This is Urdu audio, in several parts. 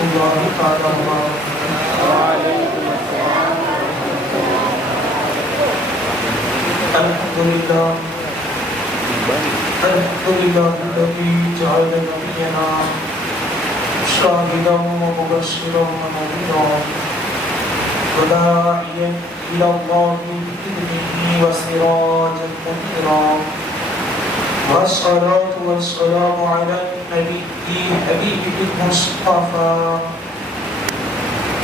اللہ تعالیٰ وبرکاتہ۔ وعلیکم السلام۔ الحمدللہ الذی جعل نبینا شاہدا ومبشرا ونذیرا وداعیا الی اللہ بإذنہ وسراجا منیرا، والصلاة والسلام علی النبی حبیب المصطفى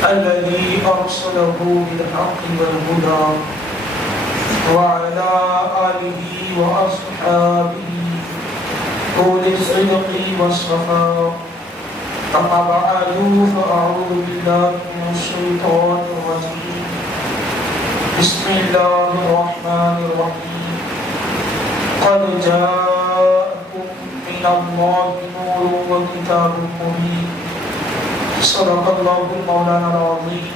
الذی ارسلہ بالحق والہدی وعلى آله وأصحابه أولي الصدق والصفاء، أما بعد فأعوذ بالله من الشيطان الرجيم، بسم الله الرحمن الرحيم، قد جاءكم من الله نور وكتاب مبين، صدق الله المولانا العظيم،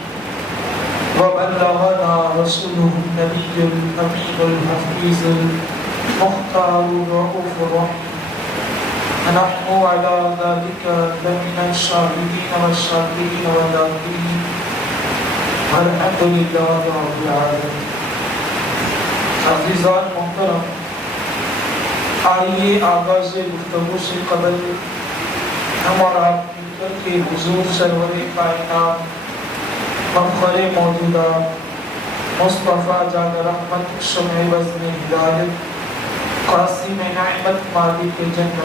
وبلغنا رسوله النبي الأمين الحفيظ المختار الرؤوف الرحيم، ونحن على ذلك لمن الشاهدين والشاكرين والذاكرين، والحمد لله رب العالمين۔ عزیزان محترم، آئیے آغاز گفتگو سے قبل ہم اور آپ مل کر کے حضور سرور کائنات مفخر موجودہ مصطفیٰ جان رحمت شمع وزن ہدایت قاسم نعمت مالک جنت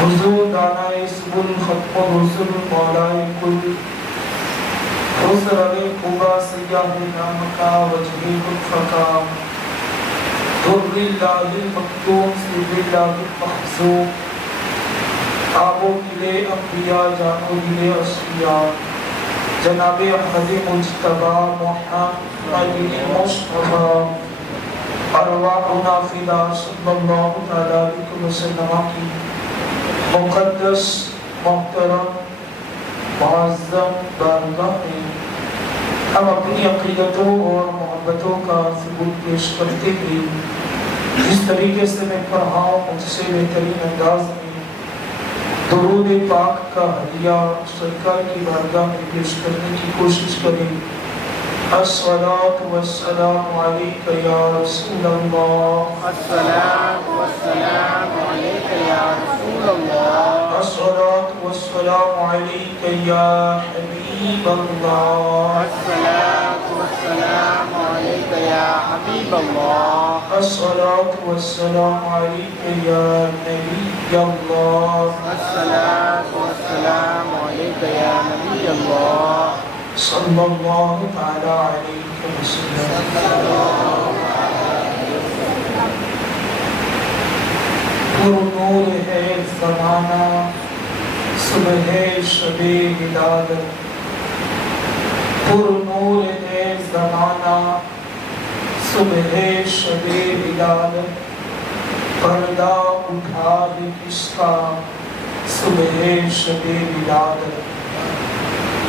حضور دانائے سبل ختم الرسل مولائے کل حضر قبا سیاہ نام کا وجہ الفقا در اللہ المکتوم سر اللہ المخزوم، آبو گلے انبیاء جانو گلے اصفیاء، جناب احمد مجتبہ محمد مصطفیٰ، ارواحنا فدا صلی اللہ علیہ وسلم کی مقدس محترم معظم بارگاہ میں ہم اپنی عقیدتوں اور محبتوں کا ثبوت پیش کرتے ہوئے جس طریقے سے میں پڑھا ہوں مجھ سے بہترین انداز میں درود پاک کا ہدیہ سرکار کی بارگاہ میں پیش کرنے کی کوشش کریں۔ الصلاة والسلام علیکہ یا رسول اللہ، الصلاة والسلام علیکہ یا رسول اللہ، الصلاة والسلام علیکہ یا حبیب اللہ، الصلاة والسلام علیکہ یا حبیب اللہ، الصلاة والسلام علیکہ یا نبی اللہ، الصلاة والسلام علیکہ یا نبی اللہ، صلی اللہ تعالی علیہ وسلم۔ پر نور ہے زمانہ صبح شب ولادت، پر نور ہے زمانہ صبح شب ولادت، پردہ اٹھا ہے کس کا صبح شب ولادت،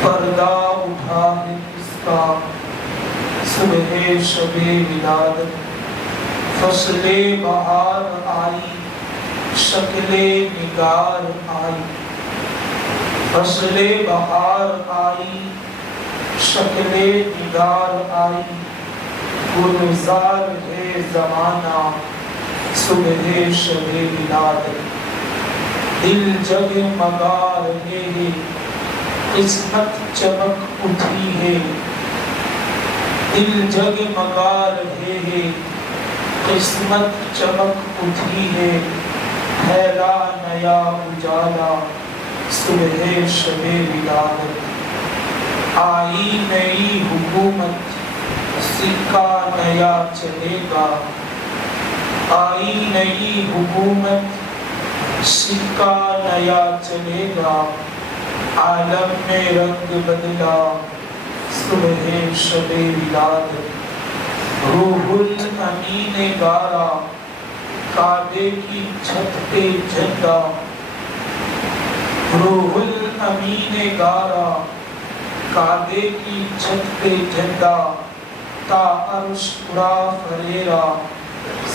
پردہ اٹھا ہے کس کا صبح شب ولادت، فصل بہار آئی شکل نگار آئی، فصل بہار آئی شکل نگار آئی، گلزار ہے زمانہ صبح شب ولادت، دل جگمگا رہے ہیں قسمت چمک اٹھی ہے، دل جگمگا رہے ہیں قسمت چمک اٹھی ہے، پھیلا نیا اجالا صبح شب ولادت، آئی نئی حکومت سکہ نیا چلے گا، آئی نئی حکومت سکہ نیا چلے گا، عالم میں رنگ بدلا صبح شب ولادت، روح الامین گارا کعبے کی چھت پہ جھنڈا، روح الامین گارا کعبے کی چھت پہ جھنڈا، تا عرش پورا فریرا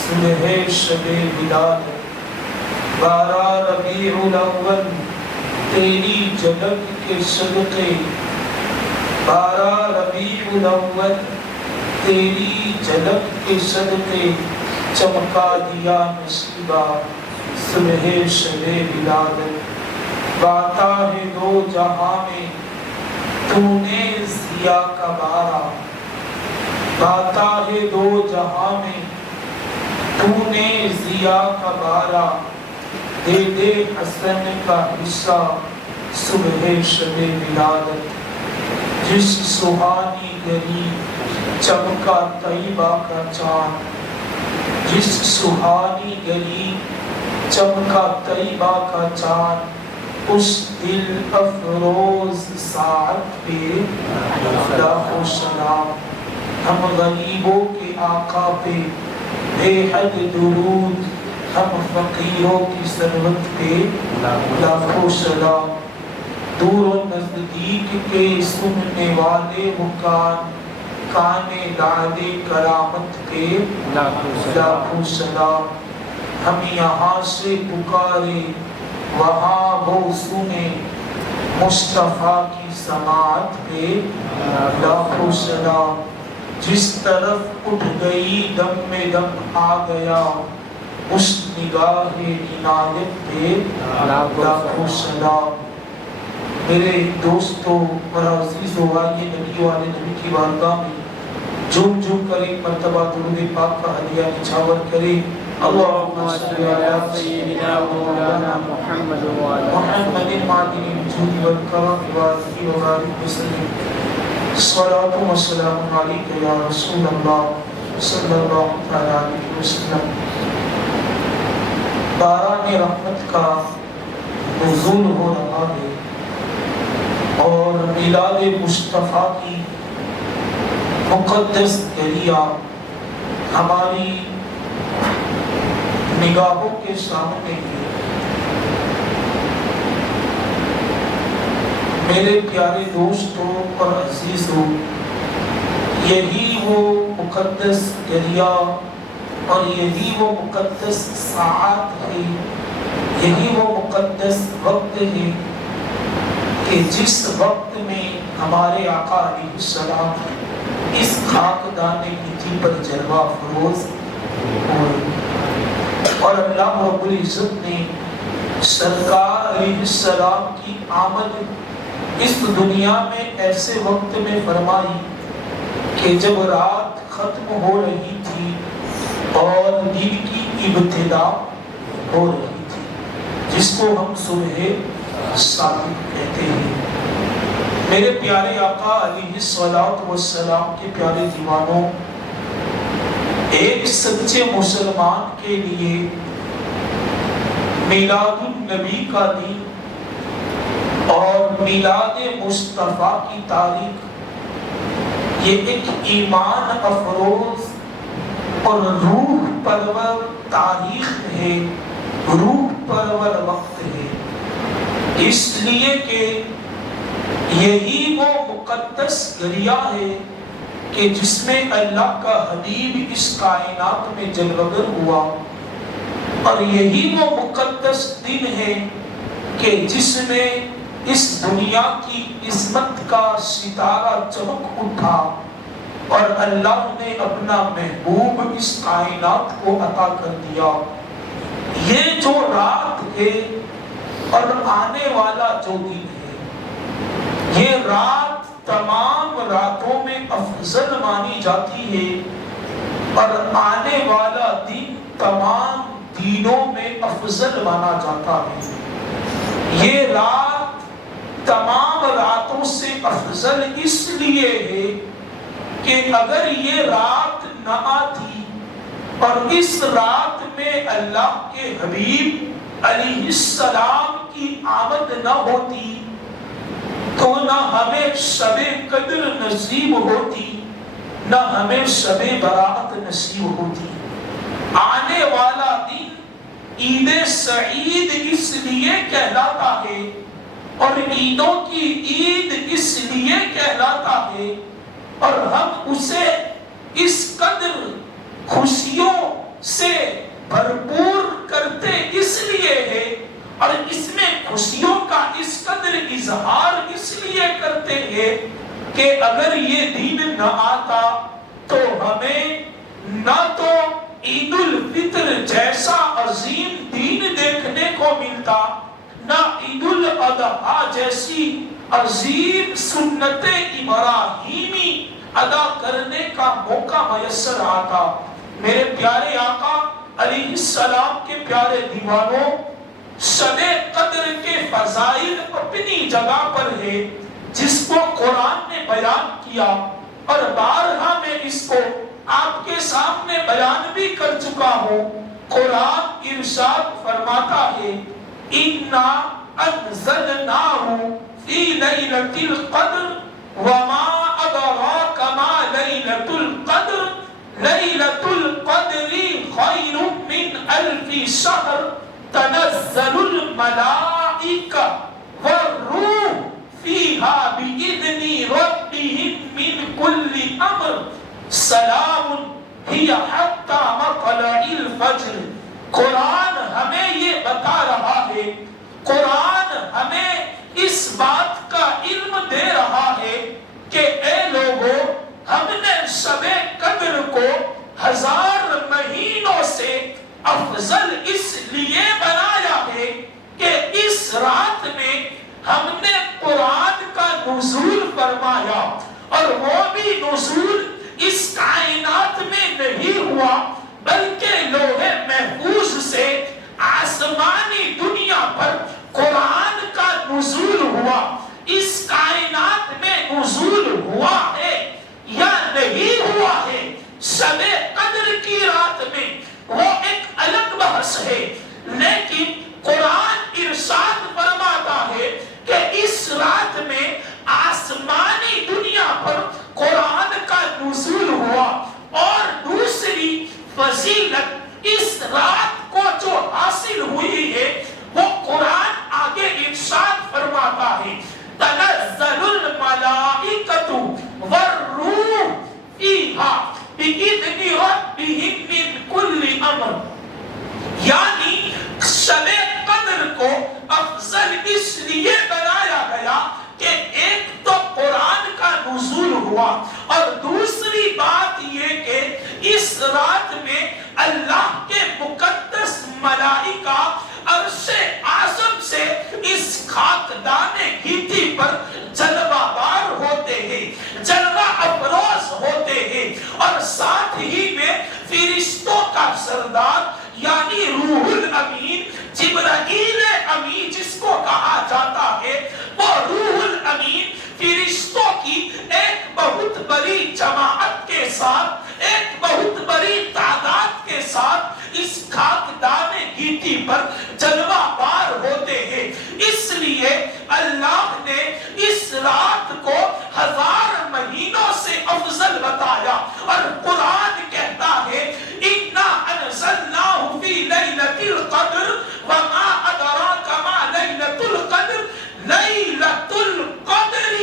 صبح شب ولادت، 12 ربیع الاول تیری جھلک کے صدقے، 12 ربیع الاول تیری جھلک کے صدقے، چمکا دیا نصیبہ صبح شب ولادت، باتا ہے دو جہاں میں تو نے ضیا کا بارہ، باتا ہے دو جہاں میں تو نے ضیا کا بارہ، دے دے حسن کا حصہ صبح شب ولادت، جس سہانی گلی چمکا طیبہ کا چاند، جس سہانی گلی چمکا طیبہ کا چاند، اس دل افروز ساعت پہ لاکھوں سلام، ہم غریبوں کے آقا پہ بے حد درود، ہم فقیروں کی ثروت پہ لاکھوں سلام، دور و نزدیک کے سننے والے مکان، کان لعل کرامت پہ لاکھوں سلام، ہم یہاں سے پکارے وہاں وہ سنے، مصطفیٰ کی سماعت پہ لاکھوں سلام، جس طرف اٹھ گئی دم میں دم آ گیا، اس نگاہ عنایت پہ لاکھوں سلام۔ میرے دوستوں اور عزیزوں، آئیے نبی والے نبی کی بارگاہ میں جھوم جھوم کر ایک مرتبہ درود پاک کا ہدیہ نچھاور کریں۔ اللہم صلی علی سیدنا مولانا محمد معدن الجود والکرم وآلہ وبارک وسلم، صلاۃ و سلام علیک یا رسول اللہ صلی اللہ علیہ وسلم۔ باران رحمت کا نزول ہو رہا ہے اور میلاد مصطفیٰ کی مقدس گریا ہماری نگاہوں کے سامنے ہے۔ میرے پیارے دوستوں اور عزیزوں، یہی وہ مقدس گریا اور یہی وہ مقدس ساعت ہے، یہی وہ مقدس وقت ہے کہ جس وقت میں ہمارے آقا علیہ السلام اس خاکدان مٹی پر جلوہ افروز ہوئے، اور اللہ رب العزت نے سرکار علیہ السلام کی آمد اس دنیا میں ایسے وقت میں فرمائی کہ جب رات ختم ہو رہی تھی اور دن کی ابتدا ہو رہی تھی، جس کو ہم صبح صادق کہتے ہیں۔ میرے پیارے آقا علیہ السلام کے پیارے دیوانوں، ایک سچے مسلمان کے لیے میلاد النبی کا دن اور میلاد مصطفیٰ کی تاریخ یہ ایک ایمان افروز اور روح پرور تاریخ ہے، روح پرور وقت ہے، اس لیے کہ یہی وہ مقدس گریا ہے کہ جس میں اللہ کا حبیب اس کائنات میں جلوگر ہوا، اور یہی وہ مقدس دن ہے کہ جس میں اس دنیا کی عظمت کا ستارہ چمک اٹھا اور اللہ نے اپنا محبوب اس کائنات کو عطا کر دیا۔ یہ جو رات ہے اور آنے والا جو دن ہے، یہ رات تمام راتوں میں افضل مانی جاتی ہے، اور آنے والا دن تمام دنوں میں افضل مانا جاتا ہے۔ یہ رات تمام راتوں سے افضل اس لیے ہے کہ اگر یہ رات نہ آتی اور اس رات میں اللہ کے حبیب علیہ السلام کی آمد نہ ہوتی تو نہ ہمیں شب قدر نصیب ہوتی، نہ ہمیں شب برات نصیب ہوتی۔ آنے والا دن عید سعید اس لیے کہلاتا ہے، اور عیدوں کی عید اس لیے کہلاتا ہے، اور ہم اسے اس قدر خوشیوں سے بھرپور کرتے اس لیے ہے اور اس میں خوشیوں کا اس قدر اظہار اس لیے کرتے ہیں کہ اگر یہ دین نہ آتا تو ہمیں نہ تو عید الفطر جیسا عظیم دین دیکھنے کو ملتا، نہ عید الاضحیٰ جیسی عظیم سنت ابراہیمی ادا کرنے کا موقع میسر آتا۔ میرے پیارے آقا علیہ السلام کے پیارے دیوانوں، شب قدر کے فضائل اپنی جگہ پر ہے جس کو قرآن نے بیان کیا، اور بارہا میں اس کو آپ کے سامنے بیان بھی کر چکا ہوں۔ قرآن ارشاد فرماتا ہے اِنَّا أَنزَلْنَاهُ فِي لَيْلَةِ الْقَدْرِ وَمَا أَدْرَاكَ مَا لَيْلَةُ الْقَدْرِ لَيْلَةُ الْقَدْرِ خَيْرٌ مِّنْ أَلْفِ شَهْرٍ تَنَزَّلُ الْمَلَائِكَةُ وَالرُّوحُ فِيهَا بِإِذْنِ رَبِّهِم مِّنْ كُلِّ أَمْرٍ سَلَامٌ هِيَ حَتَّى مَطْلَعِ الْفَجْرِ۔ قرآن ہمیں یہ بتا رہا ہے، قرآن ہمیں اس بات کا علم دے رہا ہے کہ اے لوگوں، ہم نے شب قدر کو 1000 مہینوں سے افضل اس لیے بنایا ہے کہ اس رات میں ہم نے قرآن کا نزول فرمایا، اور وہ بھی نزول اس کائنات میں نہیں ہوا بلکہ لوح محفوظ سے آسمانی دنیا پر قرآن کا نزول ہوا۔ اس کائنات میں نزول ہوا ہے یا نہیں ہوا ہے شب قدر کی رات میں، وہ ایک الگ بحث ہے، لیکن قرآن ارشاد فرماتا ہے کہ اس رات میں آسمانی دنیا پر قرآن کا نزول ہوا۔ اور دوسری فضیلت اس رات کو جو حاصل ہوئی ہے وہ قرآن آگے ارشاد فرماتا ہے تنزل الملائکۃ والروح فیہا بإذن ربہم من کل امر، یعنی شب قدر کو افضل اس لیے بنایا گیا کہ ایک تو قرآن کا نزول ہوا، اور دوسری بات یہ کہ اس رات میں اللہ کے مقدس ملائکہ عرش اعظم سے اس خاکدان گیتی پر جلوہ بار ہوتے ہیں، جلوہ افروز ہوتے ہیں، اور ساتھ ہی میں فرشتوں کا سردار یعنی روح الامین جبرائیل امین جس کو کہا جاتا ہے، وہ روح الامین فرشتوں کی ایک بہت بڑی جماعت کے ساتھ، ایک بہت بڑی تعداد کے ساتھ اس خاکدان گیتی پر جلوہ بار ہوتے ہیں۔ اس لیے اللہ نے اس رات کو 1000 مہینوں سے افضل بتایا، اور قرآن کہتا ہے اِنَّا أَنزَلْنَاهُ فِي لَيْلَةِ الْقَدْرِ وَمَا أَدْرَاكَ مَا لَيْلَةُ الْقَدْرِ لَيْلَةُ الْقَدْرِ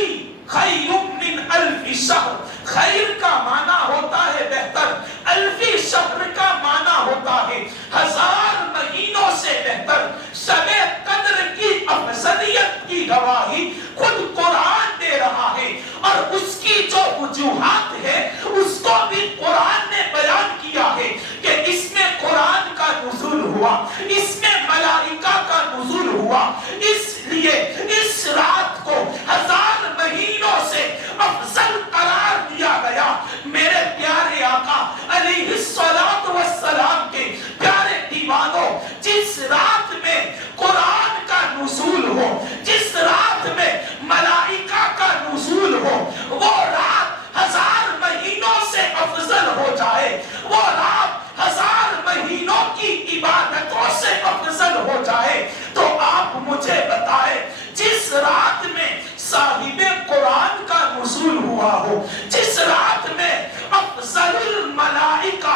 خَيْرٌ مِّنْ أَلْفِ شَهْرٍ۔ خیر کا معنی ہوتا ہے بہتر، الفی شہر کا معنی ہوتا ہے 1000 مہینوں سے بہتر۔ شب قدر کی افضلیت کی گواہی خود قرآن دے رہا ہے، اور اس کی جو وجوہات ہے اس کو بھی قرآن نے بیان کیا ہے کہ اس میں قرآن کا نزول ہوا، اس میں ملائکہ کا نزول ہوا، اس لیے اس رات کو 1000 مہینوں سے افضل قرار دیا گیا۔ میرے پیارے آقا علیہ الصلوۃ والسلام کے پیارے دیوانوں، جس رات میں قرآن کا نزول ہو، جس رات میں ملائکہ کا نزول ہو، وہ رات 1000 مہینوں سے افضل ہو جائے، وہ رات 1000 مہینوں کی عبادتوں سے افضل ہو جائے، تو آپ مجھے بتائیں جس رات میں صاحب قرآن کا نزول ہوا ہو، جس رات میں افضل الملائکہ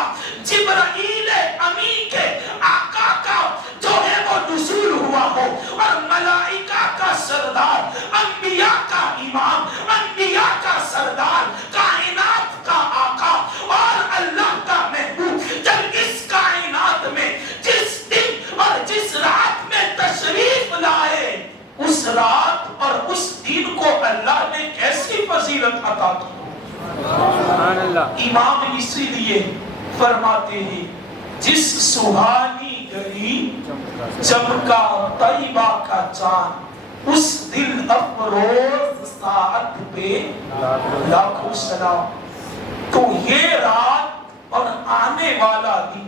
جبرائیل امین کے آقا کا جو ہے وہ نزول ہوا ہو، اور ملائکہ کا سردار، انبیاء کا امام، انبیاء کا سردار، کائنات کا آقا اور اللہ کا محبوب، جب اس کائنات میں اور اس دین کو اللہ نے کیسی فضیلت عطا کی. سبحان اللہ. امام اسی لیے فرماتے ہیں جس سہانی گلی چمکا طیبہ کا چاند اس دل افروز ساعت پہ لاکھوں سلام. تو یہ رات اور آنے والا دن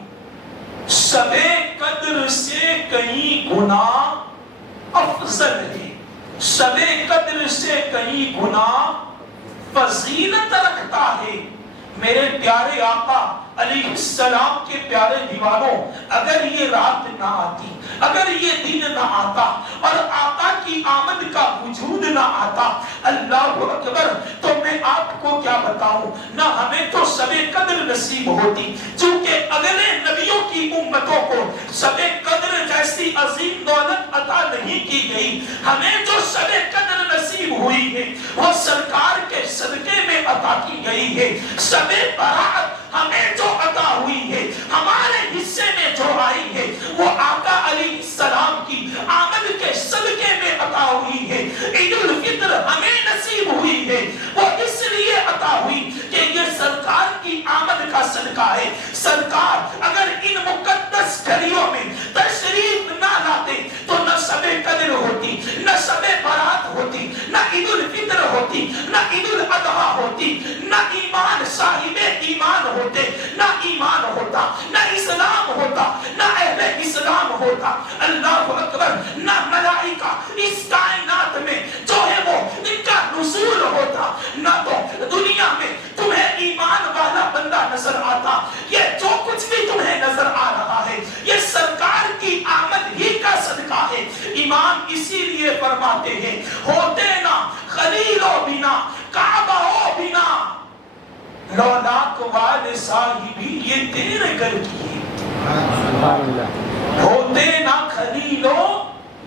شب قدر سے کہیں گنا افضل ہے, شب قدر سے کہیں گنا فضیلت رکھتا ہے. میرے پیارے آقا علیہ السلام کے پیارے دیوانوں, اگر یہ رات نہ آتی, اگر یہ دن نہ آتا اور آقا کی آمد کا وجود نہ آتا, اللہ اکبر, تو میں آپ کو کیا بتاؤں, نہ ہمیں تو شب قدر نصیب ہوتی, چونکہ اگلے نبیوں کی امتوں کو شب قدر جیسی عظیم دولت عطا نہیں کی گئی. ہمیں جو شب قدر نصیب ہوئی ہے وہ سرکار کے صدقے میں عطا کی گئی ہے. شب برات ہمیں جو عطا ہوئی ہے, ہمارے حصے میں جو آئی ہے, وہ آقا علیہ السلام کی آمد کے صدقے میں عطا ہوئی ہے. عید الفطر ہمیں نصیب ہوئی ہے, وہ اس لیے عطا ہوئی کہ یہ سرکار کی آمد کا صدقہ ہے. سرکار اگر ان مقدس گھڑیوں میں تشریف نہ لاتے تو نہ شب قدر ہوتی, نہ شب برات ہوتی, نہ عید الفطر ہوتی, نہ عید الاضحیٰ ہوتی, نہ ایمان صاحب ایمان ہوتے, نہ ایمان ہوتا, نہ اسلام ہوتا, نہ اہل اسلام ہوتا. اللہ اکبر, نہ ملائکہ اس کائنات میں جو ہے وہ ان کا نزول ہوتا, نہ تو دنیا میں تمہیں ایمان والا بندہ نظر آتا. یہ جو کچھ بھی تمہیں نظر آ رہا ہے یہ سرکار کی آمد ہی کا صدقہ ہے. امام اسی لیے فرماتے ہیں ہوتے نا خلیل و بنا کعبہ و بنا لولاک وال صاحبی یہ تیرے گھر کی ہے. ہوتے نا خلیل و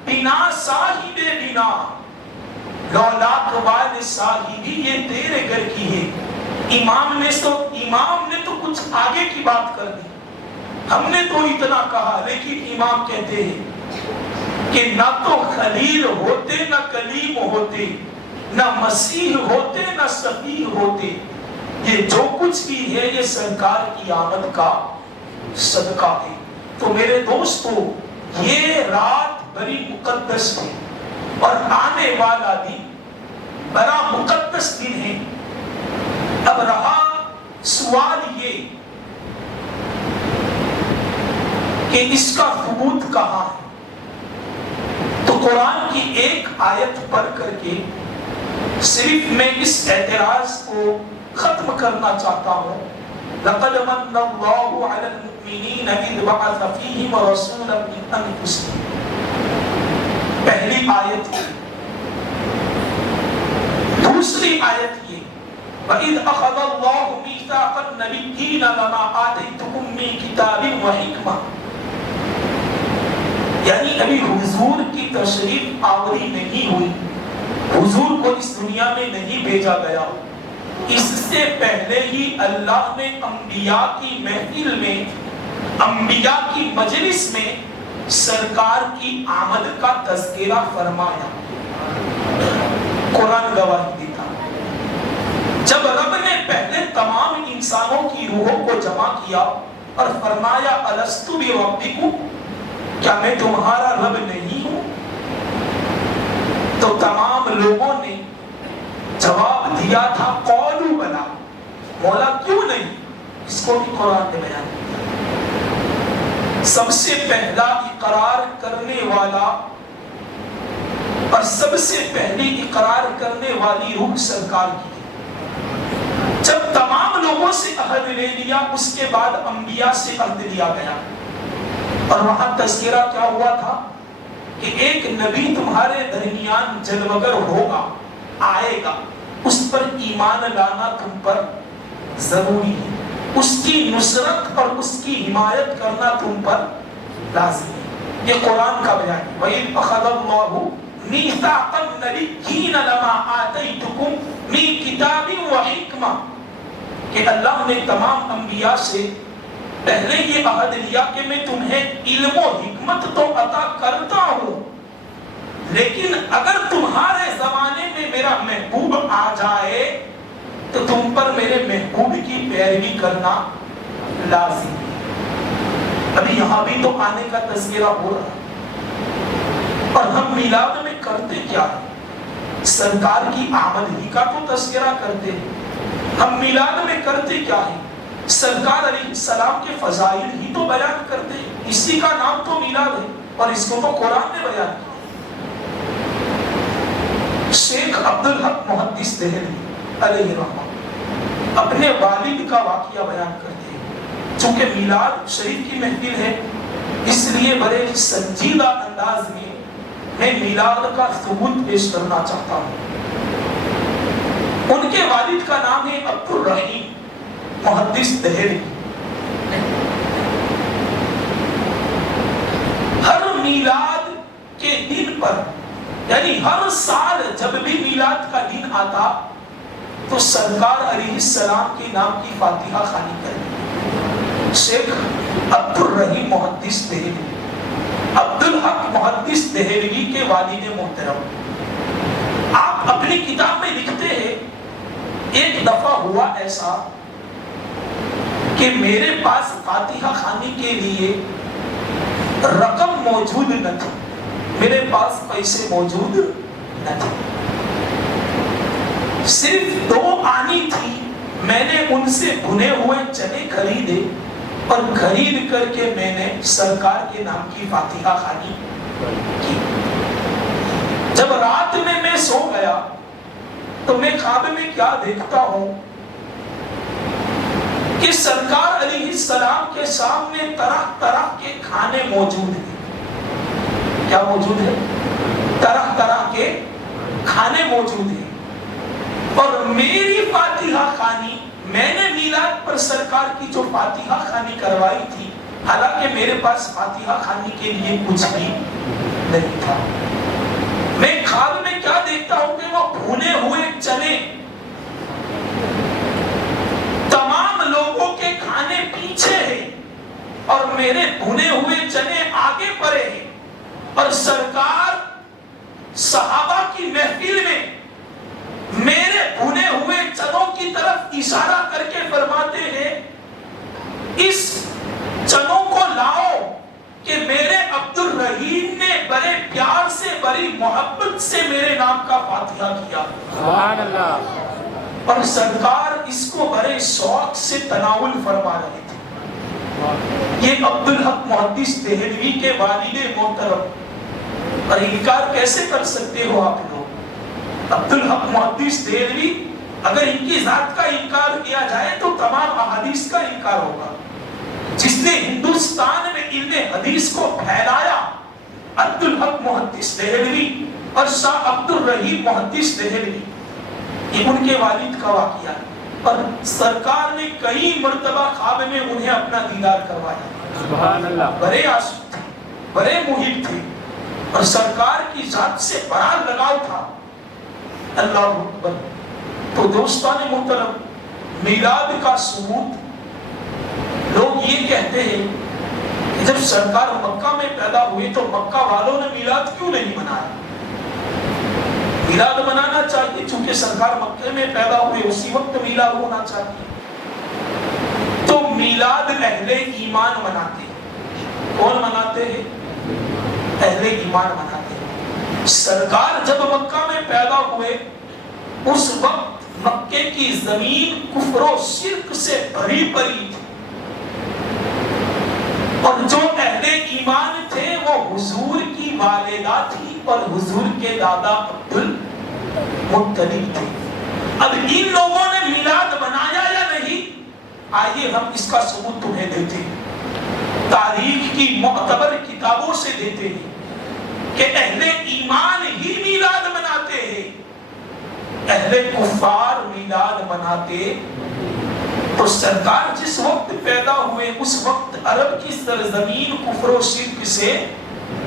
بنا صاحب بنا لولاک وال صاحبی یہ تیرے گھر کی ہے. امام نے تو کچھ آگے کی بات کر دی, ہم نے تو اتنا کہا, لیکن امام کہتے ہیں کہ نہ تو خلیل ہوتے, نہ کلیم ہوتے, نہ مسیح ہوتے, نہ صفی ہوتے. یہ جو کچھ بھی ہے یہ سرکار کی آمد کا صدقہ ہے. تو میرے دوستو, یہ رات بڑی مقدس ہے اور آنے والا دن بڑا مقدس دن ہے. اب رہا سوال یہ کہ اس کا ثبوت کہاں ہے, تو قرآن کی ایک آیت پڑھ کر کے صرف میں اس اعتراض کو ختم کرنا چاہتا ہوں. لَقَدْ مَنَّ اللَّهُ عَلَى الْمُؤْمِنِينَ إِذْ بَعَثَ فِيهِمْ رَسُولًا مِنْ أَنفُسِهِمْ. پہلی آیت یہ. دوسری آیت یہ وَإِذْ أَخَذَ اللَّهُ مِيثَاقَ النَّبِيِّينَ لَمَا آتَيْتُكُم مِّن كِتَابٍ وَحِكْمَةٍ. یعنی ابھی حضور کی تشریف آوری نہیں ہوئی, حضور کو اس دنیا میں نہیں بھیجا گیا. اس سے پہلے ہی اللہ نے انبیاء کی محفل میں, انبیاء کی مجلس میں سرکار کی آمد کا تذکرہ فرمایا. قرآن گواہی دیتا. جب رب نے پہلے تمام انسانوں کی روحوں کو جمع کیا اور فرمایا الست بربکم, کیا میں تمہارا رب نہیں ہوں, تو تمام لوگوں نے جواب دیا تھا قولوا بلا, مولا کیوں نہیں. اس کو بھی قرآن نے بیان کیا. سب سے پہلا اقرار کرنے والا اور سب سے پہلی اقرار کرنے والی روح سرکار کی. جب تمام لوگوں سے عہد لے لیا اس کے بعد انبیاء سے عہد لیا گیا, اور وہاں تذکرہ کیا ہوا تھا کہ ایک نبی تمہارے درمیان جلوگر ہوگا, آئے گا, اس پر ایمان لانا تم پر ضروری ہے, اس کی نصرت اور اس کی حمایت کرنا تم پر لازم ہے. یہ قرآن کا بیان ہے. وَإِذْ أَخَذَ اللَّهُ مِيثَاقَ النَّبِيِّينَ لَمَا آتَيْتُكُم مِّن كِتَابٍ وَحِكْمَةٍ, کہ اللہ نے تمام انبیاء سے پہلے یہ عہد لیا کہ میں تمہیں علم و حکمت تو عطا کرتا ہوں, لیکن اگر تمہارے زمانے میرا محبوب آ جائے تو تم پر میرے محبوب کی پیروی کرنا لازم ہے۔ ابھی یہاں بھی تو آنے کا تذکرہ ہو رہا ہے، اور ہم میلاد میں کرتے کیا ہے؟ سرکار کی آمد ہی کا تو تذکرہ کرتے ہیں۔ ہم میلاد میں کرتے کیا ہے؟ سرکار علیہ السلام کے فضائل ہی تو بیان کرتے ہیں۔ اسی کا نام تو میلاد ہے، اور اس کو تو قرآن نے بیان کیا۔ شیخ عبدالحق محدث دہلوی علیہ رحمہ اپنے والد کا واقعہ بیان کرتے ہیں۔ چونکہ میلاد شریف کی محفل ہے، اس لیے بڑے سنجیدہ انداز میں میں میلاد کا ثبوت پیش کرنا چاہتا ہوں۔ ان کے والد کا نام ہے عبدالرحیم محدث دہلوی۔ ہر میلاد کے دن پر، یعنی ہر سال جب بھی میلاد کا دن آتا تو سرکار علیہ السلام کے نام کی فاتحہ خوانی کرتے۔ شیخ عبدالرحیم محدث دہلوی، عبدالحق محدث دہلوی کے والد محترم، آپ اپنی کتاب میں لکھتے ہیں ایک دفعہ ہوا ایسا کہ میرے پاس فاتحہ خوانی کے لیے رقم موجود نہ تھی، میرے پاس پیسے موجود نہ تھے، صرف 2 آنی تھی۔ میں نے ان سے بھنے ہوئے چنے خریدے اور خرید کر کے میں نے سرکار کے نام کی فاتحہ خوانی کی۔ جب رات میں سو گیا تو میں خواب میں کیا دیکھتا ہوں کہ سرکار علیہ السلام کے سامنے طرح طرح کے کھانے موجود ہیں۔ کیا موجود ہے؟ طرح طرح کے کھانے موجود ہیں، اور میری فاتحہ خوانی، میں نے میلاد پر سرکار کی جو فاتحہ خوانی کروائی تھی، حالانکہ میرے پاس فاتحہ خوانی کے لیے کچھ بھی نہیں تھا۔ میں خواب میں کیا دیکھتا ہوں کہ وہ بھنے ہوئے چنے تمام لوگوں کے کھانے پیچھے ہیں اور میرے بھنے ہوئے چنے آگے پڑے ہیں، اور سرکار صحابہ کی محفل میں میرے بھنے ہوئے چنوں کی طرف اشارہ کر کے فرماتے ہیں اس چنوں کو لاؤ کہ میرے عبدالرحیم نے بڑے پیار سے، بڑی محبت سے میرے نام کا فاتحہ کیا۔ سبحان اللہ۔ اور سرکار اس کو بڑے شوق سے تناول فرما رہے تھے۔ یہ عبدالحق محدث دہلوی کے والد محترم، اور انکار کیسے کر سکتے ہو آپ لوگ؟ عبدالحق محدث دہلوی، اگر ان کی ذات کا انکار کیا جائے تو تمام احادیث کا انکار ہوگا۔ جس نے ہندوستان میں علم حدیث کو پھیلایا، عبدالحق محدث دہلوی اور شاہ عبدالرحیم محدث دہلوی، یہ ان کے والد کا واقعہ ہے، اور سرکار نے کئی مرتبہ خواب میں انہیں اپنا دیدار کروایا۔ سبحان اللہ۔ بڑے عاشق تھے، بڑے محب تھے، اور سرکار کی ذات سے بڑا لگاؤ تھا۔ اللہ اکبر۔ تو دوستان محترم، میلاد کا ثبوت لوگ یہ کہتے ہیں کہ جب سرکار مکہ میں پیدا ہوئے تو مکہ والوں نے میلاد کیوں نہیں منایا؟ میلاد منانا چاہیے، چونکہ سرکار مکہ میں پیدا ہوئے اسی وقت میلاد ہونا چاہیے۔ تو میلاد اہل ایمان مناتے ہیں۔ کون مناتے ہیں؟ اہل ایمان مناتے ہیں۔ سرکار جب مکہ میں پیدا ہوئے اس وقت مکے کی زمین کفر و شرک سے بھری پڑی تھی، اور جو اہل ایمان تھے وہ حضور کی والدہ تھی اور حضور کے دادا عبدالمطلب تھے۔ اب ان لوگوں نے میلاد منایا یا نہیں؟ آئیے ہم اس کا ثبوت تمہیں دیتے ہیں، تاریخ کی معتبر کتابوں سے دیتے ہیں کہ اہل ایمان ہی میلاد مناتے ہیں۔ اہل کفار میلاد مناتے تو سرکار جس وقت پیدا ہوئے اس وقت عرب کی سرزمین کفر و شرک سے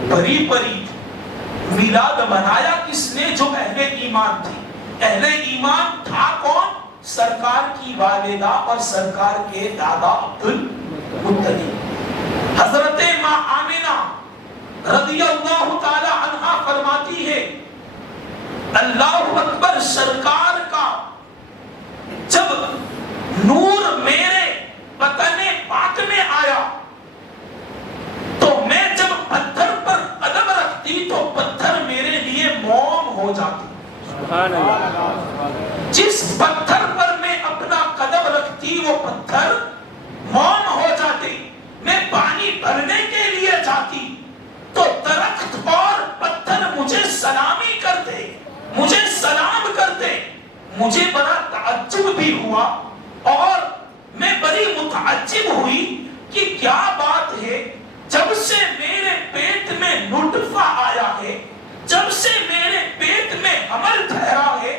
بھری پڑی تھی۔ میلاد منایا کس نے؟ جو اہل ایمان تھی۔ اہل ایمان تھا کون؟ سرکار کی والدہ اور سرکار کے دادا عبدالمطلب۔ حضرت ماں آمنہ رضی اللہ تعالی عنہا فرماتی ہے اللہ اکبر رکھتی تو پتھر میرے لیے موم ہو جاتے. سبحان اللہ. جس پتھر پر میں اپنا قدم رکھتی وہ پتھر موم ہو جاتے. میں پانی بھرنے کے لیے جاتی تو درخت اور پتھر مجھے سلامی کرتے, مجھے سلام کرتے. مجھے بڑا تعجب بھی ہوا اور میں بڑی متعجب ہوئی کہ کیا بات ہے, جب سے میرے پیٹ میں نطفہ آیا ہے, جب سے میرے پیٹ میں حمل ٹھہرا ہے,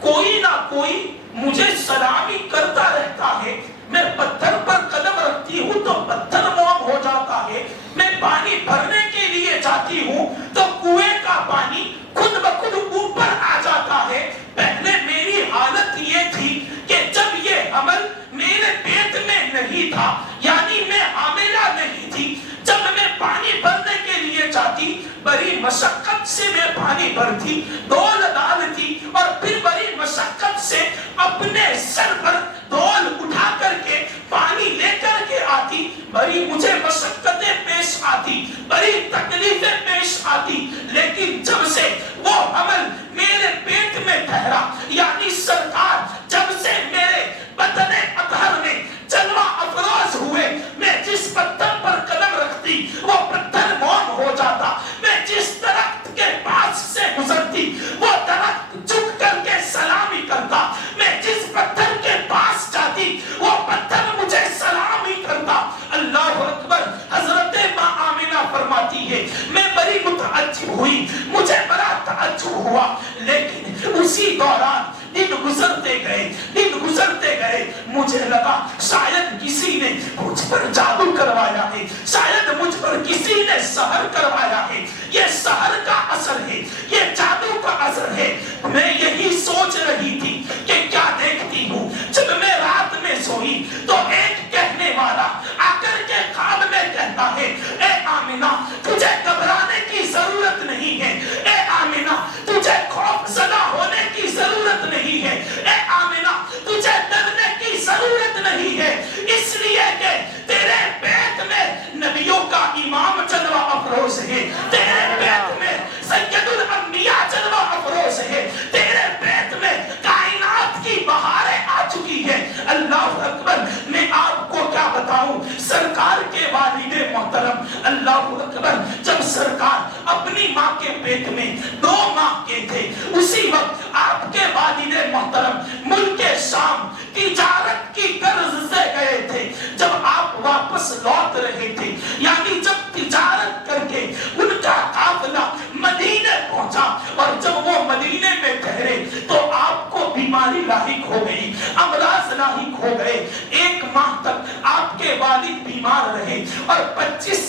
کوئی نہ کوئی مجھے سلامی کرتا رہتا ہے. میں پتھر پر قدم رکھتی ہوں تو پتھر موم ہو جاتا ہے. میں پانی بھرنے کے لیے جاتی ہوں تو کنویں کا پانی خود بخود اوپر آ جاتا ہے. پہلے میری حالت یہ تھی کہ جب یہ حمل میرے پیٹ میں نہیں تھا, یعنی میں حاملہ نہیں تھی, جب میں پانی بھرنے کے لیے جاتی بڑی مشقت سے میں پانی بھرتی, ڈول ڈالتی اور پھر بڑی مشقت سے اپنے سر پر ڈول اٹھا کر کے پانی لے کر کے آتی. بڑی مجھے مشقتیں پیش آتی, بڑی تکلیفیں پیش آتی. لیکن جب سے وہ حمل میرے پیٹ میں ٹھہرا, یعنی سرکار جب سے میرے بدن اطہر میں جلوہ افروز ہوئے, میں جس پتھر پر قدم رکھتی وہ پتھر موم ہو جاتا. میں جس درخت کے پاس سے گزرتی وہ درخت جھک کر کے سلامی کرتا. میں جس پتھر کے پاس جاتی وہ پتھر مجھے سلامی کرتا. اللہ اکبر. حضرت ماں آمنہ فرماتی ہے میں بڑی متعجب ہوئی, مجھے بڑا تعجب ہوا. لیکن اسی دوران دن گزرتے گئے, دن گزرتے گئے, مجھے لگا شاید کسی نے مجھ پر جادو کروایا ہے, شاید مجھ پر کسی نے سحر کروایا ہے. یہ سحر کا اثر ہے, یہ جادو کا اثر ہے. میں یہی سوچ رہی تھی کہ کیا دیکھتی ہوں. جب میں رات میں سوئی تو ایک کہنے والا آ کر کے خواب میں کہتا ہے, اے آمنہ تجھے گھبرانے کی ضرورت نہیں ہے, اے آمنہ تجھے خوف زدہ ہونے کی ضرورت نہیں ہے, اے آمنہ تجھے ڈرنے کی ضرورت نہیں ہے, اس لیے کہ تیرے پیٹ میں نبیوں کا امام جلوہ افروز ہے, تیرے پیٹ میں سید الانبیاء جلوہ افروز ہے, تیرے پیٹ میں کائنات کی بہاریں آ چکی ہے. اللہ اکبر. میں آپ کو کیا بتاؤں, سرکار کے والد محترم, اللہ اکبر, جب سرکار اپنی ماں کے پیٹ میں 2 ماہ کے تھے, اسی وقت آپ کے والد محترم ملک شام تجارت کی غرض سے گئے تھے. جب آپ واپس لوٹ رہے تھے, یعنی جب تجارت کر کے ان کا قافلہ مدینے پہنچا اور جب وہ مدینے میں ٹھہرے تو آپ کو بیماری لاحق ہو گئی, امراض لاحق ہو گئے. 1 ماہ تک آپ کے والد بیمار رہے اور 25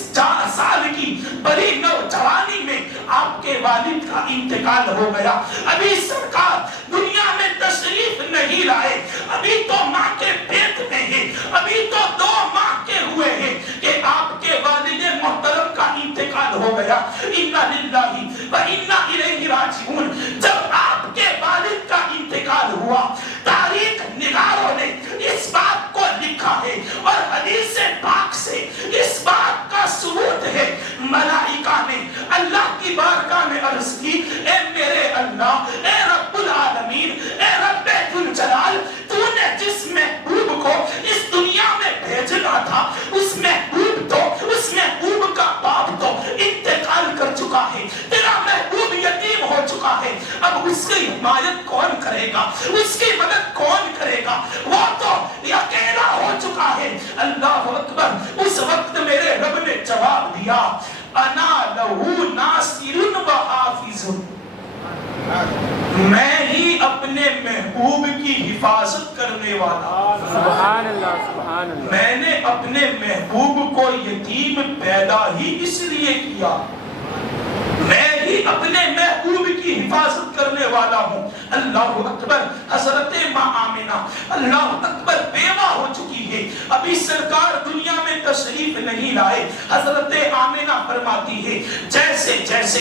سال کی بڑی نوجوانی میں آپ کے والد کا انتقال ہو گیا. ابھی سرکار دنیا میں تشریف نہیں لائے, ابھی تو ماں کے پیٹ میں ہے, ابھی تو 2 ماہ کے ہوئے ہیں کہ آپ کے والد محترم کا انتقال ہو گیا. انا للہ و انا الیہ راجعون. جب آپ کے والد کا انتقال ہوا, تاریخ نگاروں نے اس بات کو لکھا ہے اور حدیث پاک سے اس بات کا ثبوت ہے. ملائکہ نے اللہ کی بارگاہ میں عرض کی, اے میرے اللہ, اے رب العالمین, اے رب ذوالجلال, تو نے جس محبوب کو اس دنیا میں بھیجنا تھا اس محبوب کا باپ تو انتقال کر چکا ہے, تیرا محبوب یتیم ہو چکا ہے. اب اس کی حمایت کون کرے گا, اس کی مدد کون کرے گا, وہ تو اکیلا ہو چکا ہے. اللہ اکبر. اس وقت میرے رب نے جواب دیا, انا لہو ناصر و حافظ, میں ہی اپنے محبوب کی حفاظت کرنے والا. سبحان اللہ, سبحان اللہ. میں نے اپنے محبوب کو یتیم پیدا ہی اس لیے کیا, میں ہی اپنے محبوب کی حفاظت کرنے والا ہوں. اللہ اکبر. حضرت ماں آمنہ اللہ اکبر بیوہ ہو چکی ہے, ابھی سرکار دنیا میں تشریف نہیں لائے. حضرت آمنہ فرماتی ہے جیسے جیسے